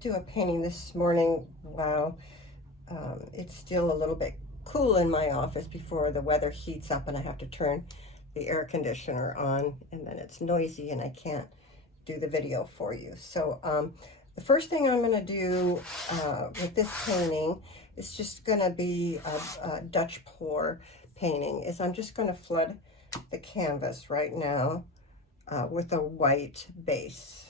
do a painting this morning while it's still a little bit cool in my office before the weather heats up and I have to turn the air conditioner on, and then it's noisy and I can't do the video for you. So the first thing I'm going to do with this painting is just going to be a Dutch pour painting. Is I'm just going to flood the canvas right now with a white base.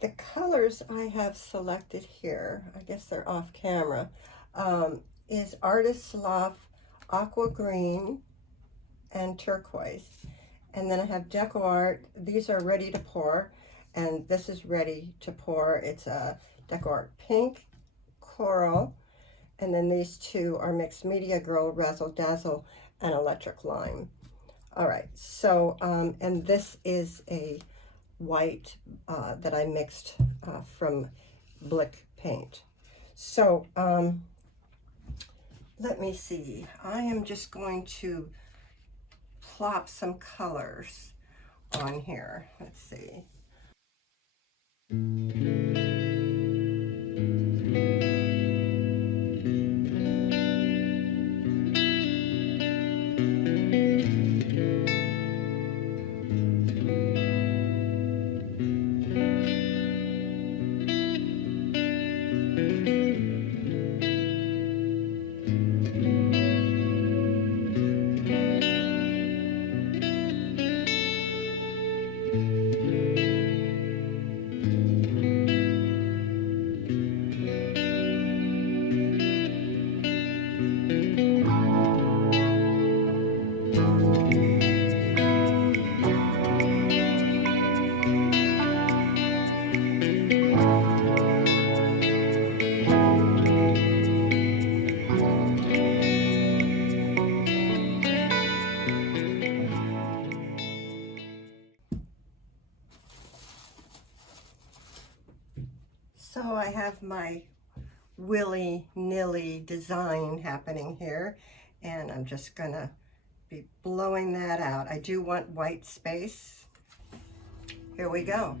The colors I have selected here, I guess they're off camera, is Artist Loft Aqua Green and Turquoise. And then I have DecoArt. These are ready to pour, and this is ready to pour. It's a DecoArt Pink, Coral, and then these two are Mixed Media Girl, Razzle, Dazzle, and Electric Lime. All right, so, and this is a white that I mixed from Blick paint. So let me see. I am just going to plop some colors on here. Let's see. So I have my willy-nilly design happening here, and I'm just gonna be blowing that out. I do want white space. Here we go.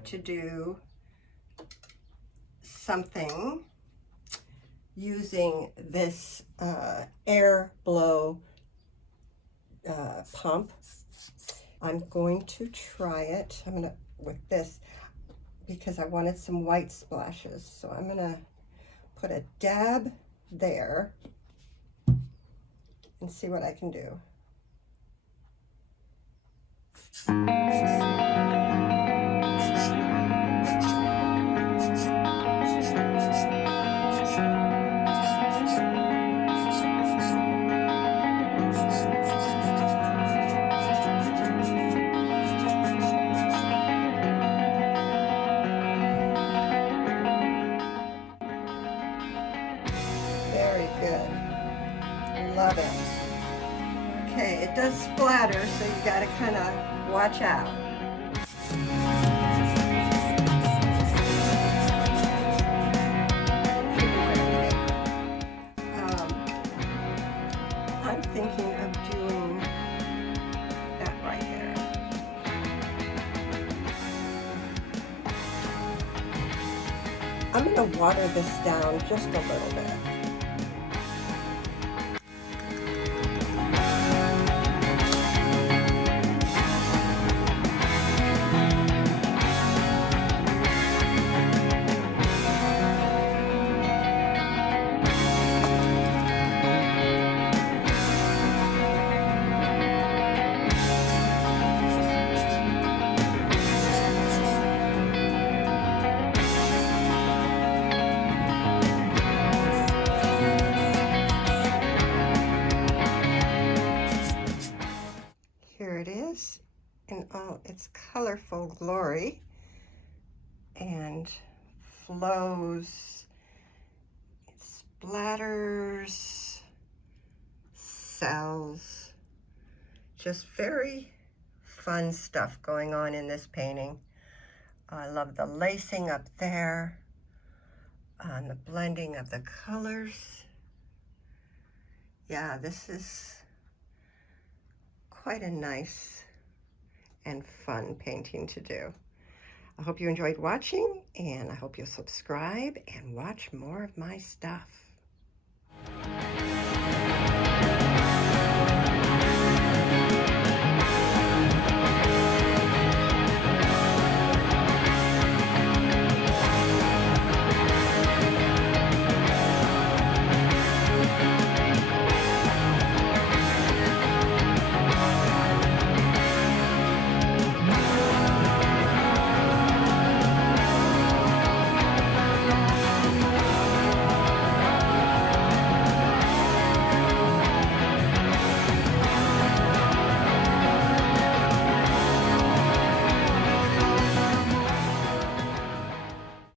want to do something using this air blow pump. I'm going to try it. I'm gonna with this because I wanted some white splashes. So I'm gonna put a dab there and see what I can do. Very good. Love it. Okay, it does splatter, so you got to kind of watch out. I'm thinking of doing that right there. I'm going to water this down just a little bit. Here it is in all its colorful glory, and flows, it splatters, cells, just very fun stuff going on in this painting. I love the lacing up there, and the blending of the colors. Yeah, this is quite a nice and fun painting to do. I hope you enjoyed watching, and I hope you'll subscribe and watch more of my stuff.